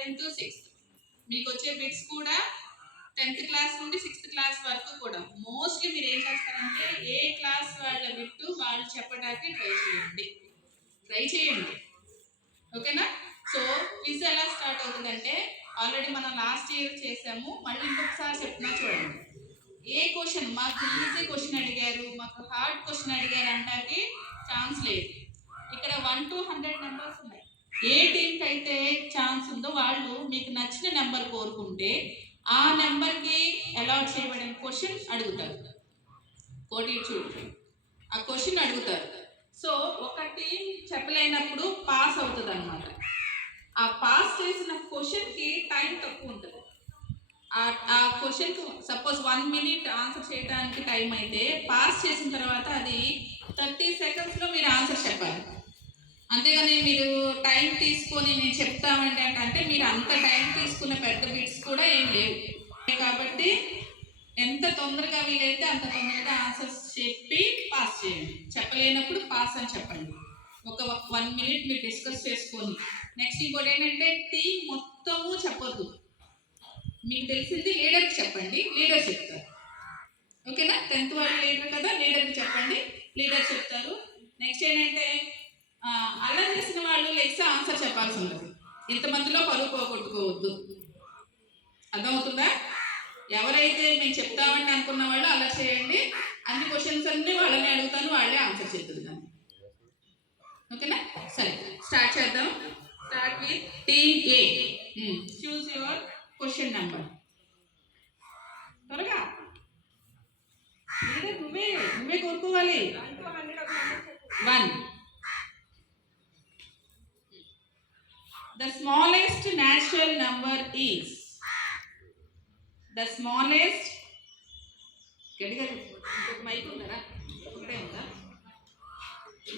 10th 6th మీకు వచ్చే bits కూడా 10th క్లాస్ నుండి 6th క్లాస్ వరకు కూడా మోస్ట్లీ మీరు ఏం చేస్తారంటే ఏ క్లాస్ వాళ్ళ బిట్టు వాళ్ళు చెప్పడానికి ట్రై చేయండి ఓకేనా. సో క్విజ్ ఎలా స్టార్ట్ అవుతుందంటే ఆల్రెడీ మనం లాస్ట్ ఇయర్ చేసాము, మళ్ళీ ఇంకొకసారి చెప్తున్నా చూడండి. ఏ క్వశ్చన్ మాకు ఈజీ క్వశ్చన్ అడిగారు, మాకు హార్డ్ క్వశ్చన్ అడిగారు అంటానికి ఛాన్స్ లేదు. ఇక్కడ 1 to 100 నెంబర్స్ ఉన్నాయి. ఏ టీంకి అయితే ఛాన్స్ ఉందో వాళ్ళు మీకు నచ్చిన నెంబర్ కోరుకుంటే ఆ నెంబర్కి అలాట్ చేయబడిన క్వశ్చన్ అడుగుతారు. కోటి చూడు ఆ క్వశ్చన్ అడుగుతారు. సో ఒక టీం చెప్పలేనప్పుడు పాస్ అవుతుంది అనమాట. ఆ పాస్ చేసిన క్వశ్చన్కి టైం తక్కువ ఉంటుంది. ఆ క్వశ్చన్కి సపోజ్ 1 minute ఆన్సర్ చేయడానికి టైం అయితే పాస్ చేసిన తర్వాత అది 30 secondsలో మీరు ఆన్సర్ చెప్పాలి. అంతేగాని మీరు టైం తీసుకొని నేను చెప్తామంటే అంటే మీరు అంత టైం తీసుకున్న పెద్ద బిట్స్ కూడా ఏం లేవు. కాబట్టి ఎంత తొందరగా వీలైతే అంత తొందరగా ఆన్సర్స్ చెప్పి పాస్ చేయండి. చెప్పలేనప్పుడు పాస్ అని చెప్పండి. ఒక 1 minute మీరు డిస్కస్ చేసుకొని నెక్స్ట్ ఇంకోటి ఏంటంటే టీం మొత్తము చెప్పొద్దు. మీకు తెలిసింది లీడర్కి చెప్పండి, లీడర్ చెప్తారు. ఓకేనా. 10th వాళ్ళు లీడర్ కదా, లీడర్కి చెప్పండి, లీడర్ చెప్తారు. నెక్స్ట్ ఏంటంటే అలా చేసిన వాళ్ళు లెక్స్ ఆన్సర్ చెప్పాల్సి ఉంటుంది. ఇంతమందిలో పరువు పోగొట్టుకోవద్దు. అర్థమవుతుందా? ఎవరైతే మేము చెప్తామని అనుకున్న వాళ్ళు అలా చేయండి. అన్ని క్వశ్చన్స్ అన్నీ వాళ్ళని అడుగుతాను, వాళ్ళే ఆన్సర్ చేస్తుంది కానీ. ఓకేనా. సరే స్టార్ట్ చేద్దాం. Start with team A. Choose your question number. త్వరగా నువ్వే కోరుకోవాలి. 1. The smallest natural number is. The smallest. Mike ఉందా? ఒకటే ఉందా?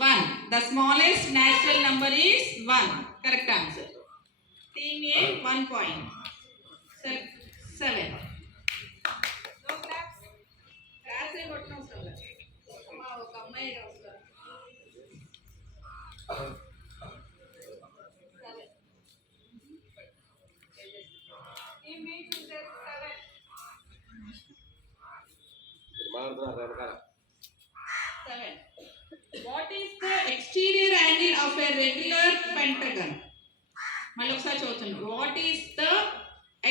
1. The smallest natural number is 1. Correct answer. Team A 1 point. 7. No claps. Class ఏ కొట్టడం అవసరం. ఒక అమ్మాయి వస్తారు. What is the exterior angle of a regular pentagon? మళ్ళీ ఒకసారి చూద్దాం. What is the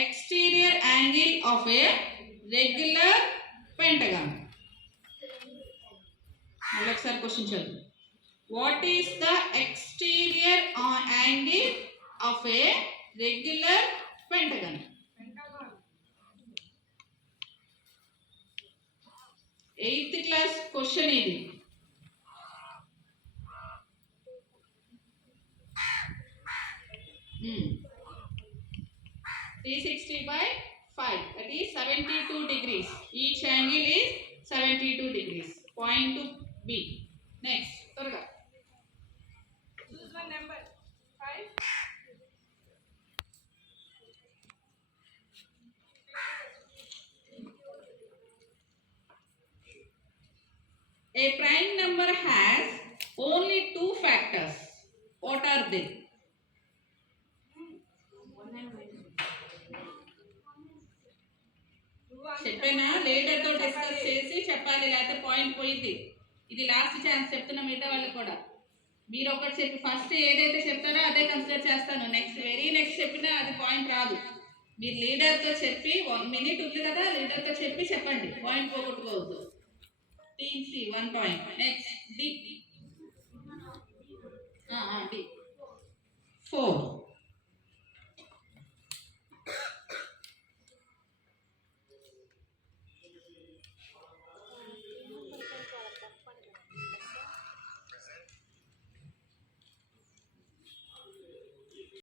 exterior angle of a regular pentagon? మళ్ళీ ఒకసారి క్వశ్చన్ చూద్దాం. What is the exterior angle of a regular pentagon? 8th class question ఇది. Hmm. 360 by 5, that is 72 degrees. Each angle is 72 degrees. Point to B. Next, త్వరగా. Choose one number. 5. A prime number has only 2 factors. What are they? చెప్పేనా? లీడర్తో discuss చేసి చెప్పాలి, లేకపోతే point పోయింది. ఇది last chance చెప్తున్నా మిగతా వాళ్ళకి కూడా. మీరు ఒకటి చెప్పి ఫస్ట్ ఏదైతే చెప్తారో అదే కన్సిడర్ చేస్తాను. నెక్స్ట్ చెప్పినా అది పాయింట్ రాదు. మీరు లీడర్తో చెప్పి 1 minute ఉంది కదా, లీడర్తో చెప్పి చెప్పండి, పాయింట్ పోగొట్టుకోవద్దు. Team C 1 point. Next D. 4.